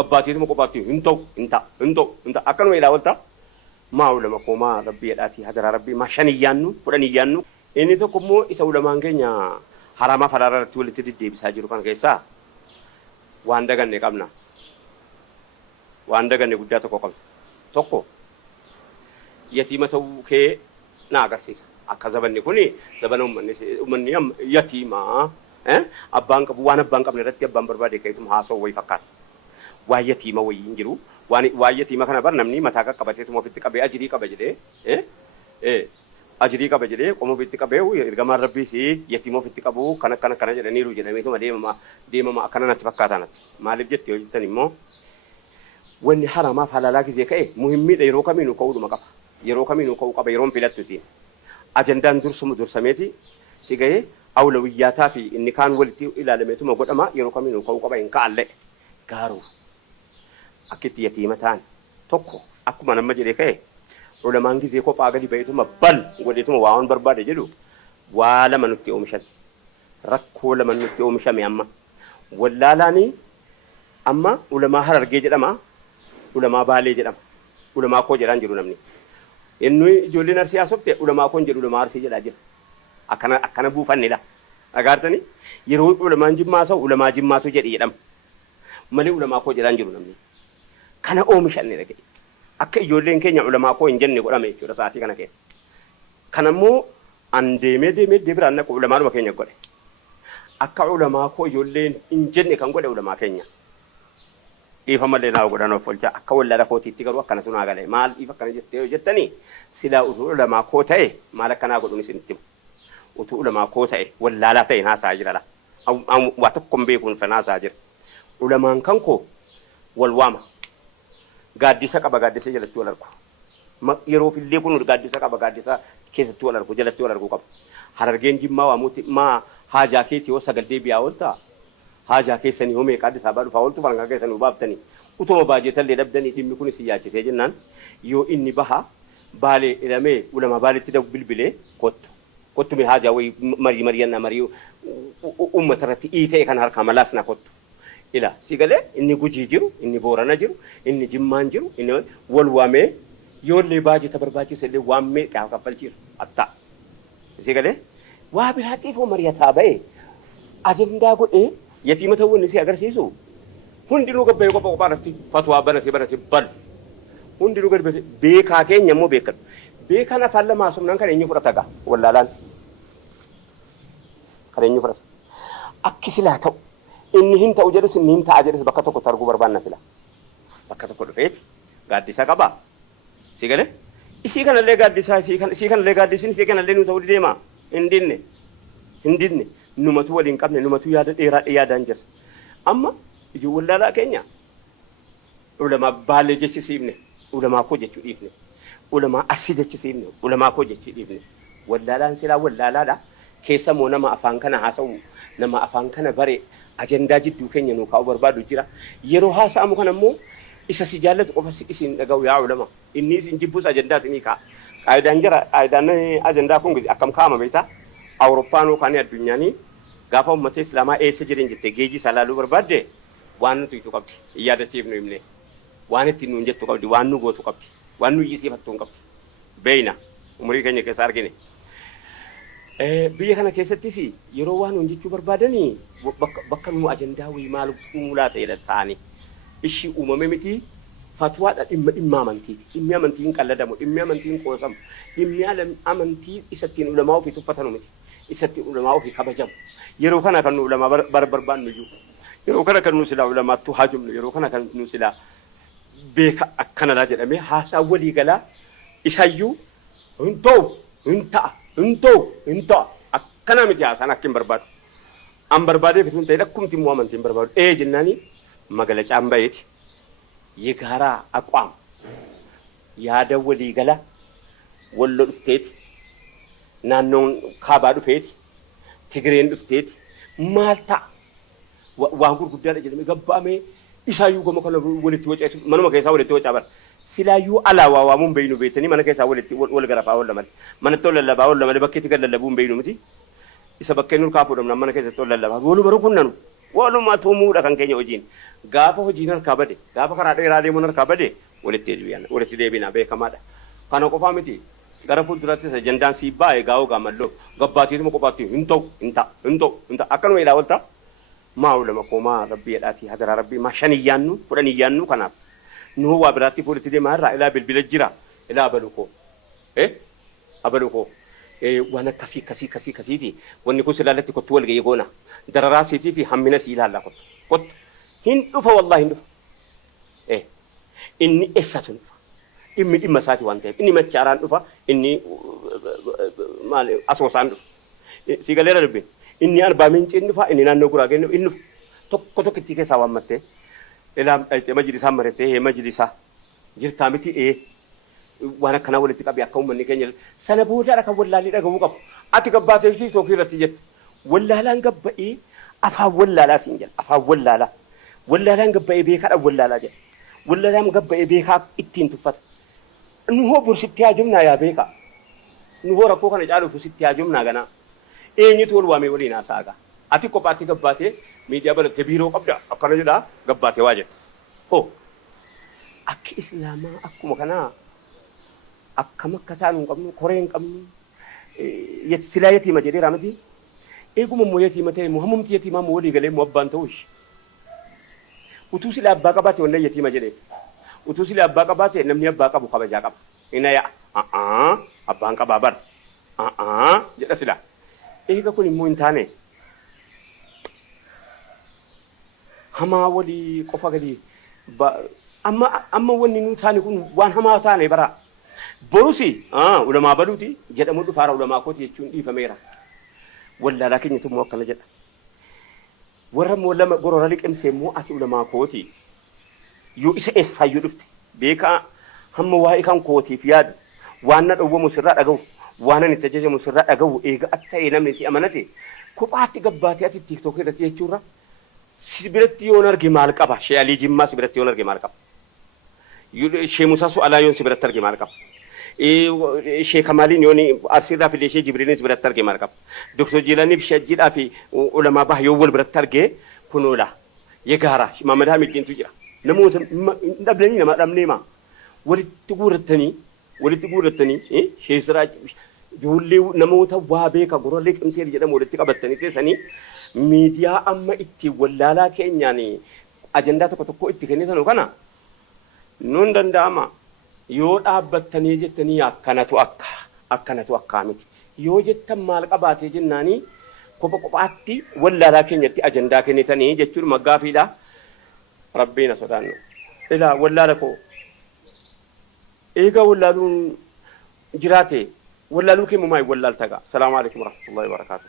gabbaatee tuma qophaatti hinta akkanuma ilaa walta maa ulama koomaa rabbii jedhaati hadaraa rabbii maa shan iyyaannu kudhan iyyaannu inni tokko immoo isa ulamaan keenya haramaa faraarratti walitti deddeebisaa jiru kana keessaa waan daganne qabna waan daganne guddaa tokko qabna tokko yatiima ta'uu kee na agarsiisa akka zabanni kuni zabana ummanni yatiima abbaan qabu waan abbaan qabne irratti abbaan barbaade ka'itum haasoo way fakkaata waa yatiima wayiin jiru waa yatiima kana bar namni mataa qaqqabateetuma ofitti qabee ajirii qaba jedhee ajirii qaba jedhee qomoo ofitti qabee ergamaan rabbii fi yatiima ofitti qabu kana jedhaniiru jedhameetuma deemama akkana natti fakkaataa natti maaliif jettee hojjetan immoo wanni haramaaf halalaa gisee ka'e muhimmiidha yeroo kamiinuu ka'uudhuma qaba yeroo kamiinuu ka'uu qaba yeroon filattu siin ajandaan dursameeti si ga'ee awlawiyyaataa fi inni kaan walitti ilaalameetuma godhama yeroo kamiinuu ka'uu qaba hin ka'allee gaaruu akkitti yatiima ta'an tokko akkuma nama jedhee ka'e ulamaan gisee kophaa gadi ba'eetuma bal godheetuma waan barbaade jedhu waa lama nutti oomishan rakkoo lama nutti oomishame amma wallaalaanii amma ulamaa harargee jedhama ulamaa baalee jedhama ulamaa koo jedhaan jiru namni inni ijoolleen arsii haasofte ulamaa koon jedhu ulamaa arsii jedhaa jira akkana buufannedha agartanii yeroo ulamaan jimmaa ta'u ulamaa jimmaatu jedhama malee ulamaa koo jedhaan jiru namni kana oomishanne dhagee akka ijoolleen keenya ulamaa koo hin jenne godhame jechuudha sa'aatii kana keessa kanammoo an deemee biraan naqu ulamaadhuma keenya godhe akka ulamaa koo ijoolleen hin jenne kan godhe ulamaa keenya dhiifamallee naa godhan of olcha akka wallaala kootiitti garuu akkana sunaa galee maal dhiifa akkana jettee jettanii silaa utuu ulamaa koo ta'e maal akkanaa godhuun isinitti utuu ulamaa koo ta'e wallaalaa ta'e naasaa jira waa tokko hin beekuun fanaasaa jira ulamaan kan koo wal waama gaaddisa qaba gaaddisa jalatti wal argu yeroo fillee kun gaaddisa qaba gaaddisa keessatti wal argu jalatti wal argu qaba harargeen jimmaa waamuutti maa haajaa keetii yoo sagaldee biyaa ooltaa haajaa keessanii yoo meeqaa addisaa baa dhufaa ooltu faranga keessanii baaftanii utuma baajetallee dhabdanii dhimmi kunis yaachisee jennaan yoo inni baha baalee ilamee ulama baaletti dabu bilbilee kottu mee haajaa wayi mariyanna marii ummata irratti iitee kan harkaa malaas na kottu ila sigalee inni gujii jiru inni boorana jiru inni jimmaan jiru inni wal waamee yoollee baajeta barbaachisellee waammee xaaf kaffalchiisu atta sigalee waa biraatiif oo mariyataa ba'e ajandaa godhee yatiima ta'uu inni si agarsiisu hundinuu gabbayee qophaa irratti fatwaa banase bal hundinuu gadi beekaa keenya immoo beekan afaan lamaa somnaan kan eenyu fudhata gaa wallaalaan kan eenyu fudhata akki silaa ta'u inni hin ta'u jedhus inni hin ta'a jedhus bakka tokko arguu barbaanna fila bakka tokko dhufeeti gaaddisa qabaa si galee isii kanallee gaaddisaa isii kanallee gaaddisiin isii kanallee nu ta'uu deema hin dinne numatu waliin qabne numatu yaada dheeraa yaadaan jira amma ijoo wallaalaa keenya ulamaa baalee jechisiifne ulamaa koo jechuu dhiifne ulamaa asii jechisiifne ulamaa koo jechuu dhiifne wallaalaan silaa wallaalaadha keessa moo nama afaan kana haasa'u nama afaan kana bare ajandaa jidduu keenya nu kaa'u barbaadu jira yeroo haasa'amu kana immoo isa si jaallatu qofa isin dhaga'u yaa ulama inni isin jibbus ajandaa isinii kaa'a qaayidaan ajandaa kun akkam kaa'ama beektaa awuroppaan yookaan addunyaanii gaafa ummata islaamaa eessa jiran jettee geejii salaaluu barbaadde waan nuti itti qabdi yaadachiifnu himne waan itti nuun jettu qabdi waan nu gootu qabdi waan nu iyyisiifattu qabdi beeyna umurii keenya keessa argine biyya kana keessattis yeroo waan nuun jechuu barbaadanii bakka nu ajandaa wayii maal uumulaa ta'edha ta'anii ishii uumame miti fatwaadha dhimma amantiiti dhimmi amantii hin qalladamu dhimmi amantii hin qoosamu dhimmi amantii isattiin ulamaa ofii tuffatanu miti isattiin ulamaa ofii kabajamu yeroo kana kan nu ulamaa barbaannu iyyuu yeroo kana kan nu silaa ulamaattu haajumnu yeroo kana kan nu silaa beeka akkanadha jedhamee haasaa walii galaa isayyuu hin ta'a akkana miti haasaan akka hin barbaadu an barbaadee bituun ta'e lakkumti immoo amantii hin barbaadu jennaanii magala caambayeeti የጋራ አቋም ያደው ወሊገላ ወሎ ድፍቴት ናኖን ካባ ድፌት ትግሬን ድፍቴት ማልታ ዋንጉር ጉዳይ ለጀም ገባሜ ኢሳዩ ጎመከለ ወልቲ ወጫ መኖ መከሳ ወልቲ ወጫ በር ሲላዩ አላዋዋሙን በይኑ ቤተኒ መነከሳ ወልቲ ወልገራፋ ወለመል መነቶ ለለባ ወለመል በከቲ ገለለቡን በይኑ ምቲ ኢሰበከኑር ካፎ ደምና መነከሳ ተወለለባ ወሉ በሩ ኩነኑ walumaa tuumuudha kan keenya hojiin gaafa hojiin harkaa bade gaafa karaa dheeraa deemuun harkaa bade walitti deebiina beekamaadha. Kana qofaa miti gara fuuldurattis ajandaan sii baay'ee gaa'oo gaamalloo gabbaatiituma qophaatti hin ta'u akkanuma ilaa walta maa ulama koomaa rabbii jedhaati hadaraa rabbii maa shan iyyaannu kudhan iyyaannu kanaaf nu waa biraatti fuulitti deemaa irraa ilaa bilbila jira ilaa abalukoo waan akkasiiti wanni kun silaalatti kottu wal ga'ee goona dararaa siitii fi hammina sii ilaallaa kottu hin dhufa wallaahi hin dhufa inni eessaatu dhufa dhimma isaati waan ta'eef inni machaaraan dhufa inni maal asoosaan dhufa si galeera dubbin inni arbaa mincii dhufa inni naannoo guraagee inni dhufa tokko itti keessaa waan mattee ilaa majlisaa marettee majlisaa jirtaa miti waan akkanaa walitti qabee akka uummanni keenya sana booda kan wallaalii dhagahuu qabu ati gabbaatee fi tokko irratti jette wallaalaan gabba'ee afaan wallaalaa siin jedha afaan wallaalaan gabba'ee beekaadhaan wallaalaa jedha wallaalaan gabba'ee beekaa ittiin tuffata nu hoo bursitti haa jumnaa yaa beekaa nu hoo rakkoo kana caaluuf sitti haa jumnaa ganaa eenyutu wal waamee waliin haasa'aa ati kophaatti gabbaatee miidiyaa banattee biiroo qabda akkana jedhaa gabbaatee waa jedha hoo akka islaamaa akkuma kanaa akkam akka taanu qabnu koreen qabnu silaa yatiima jedhee raamati eeguma immoo yatiima ta'e muhammumti yatiimaa moo walii galee moo abbaan ta'uush utuu silaa abbaa qabaate wannan yatiima jedhee utuu silaa abbaa qabaate namni abbaa qabu kabajaa qaba ina yaa abbaan qabaa bar jedha silaa eega kun immoo hin taane hamaa walii qofa gadi amma wanni nuu taane kun waan hamaa taane baraa borusi ulamaa baluuti jedhamu dhufaara ulamaa kooti jechuun dhiifameera wallaalaa keenyatu immoo akkana jedha warra immoo lama gorora liqimsee immoo ati ulamaa kooti yoo isa eessaayyuu dhufte beekaa hamma waa'ee kan kootiif yaadu waan na dhowwamu sirraa dhagahu waan ani itti ajajamu sirraa dhagahu eega akka ta'e namni si amanate kophaatti gabbaatee ati tiiktookii irratti jechuurra si biratti yoon arge maal qaba shee alii jimmaa si biratti yoon arge maal qaba shee musaa su'alaa yoon si biratti arge maal qaba Sheekh Kamaliin yooni arsirraa fi Sheekh Jibriilis biratti arge maal qaba Dr. Jilaanii fi Shajjiidhaa fi ulamaa baha yoo wal biratti arge kunoola yegaara Maamad Hamidiintu jira namoota dhabdanii nama dhabnee maa walitti guurrattanii sheesiraa ijoollee namoota waa beeka gororlee qimsee jedhamu walitti qabattanii teessanii miidiyaa amma itti wallaalaa keenyaan ajandaa tokko itti kennitan kana nuun danda'ama yoo dhaabbattanii jettanii akkanatu akka miti yoo jettan maal qabaatee jennaanii kophaatti wallaalaa keenyatti ajandaa kennitanii jechuun maggaafiidha rabbiina sodaannu ilaa wallaala koo eega wallaaluun jiraate wallaaluu keemummaa wallaaltaga salaamu alaikum warahmatullahi wabarakatuh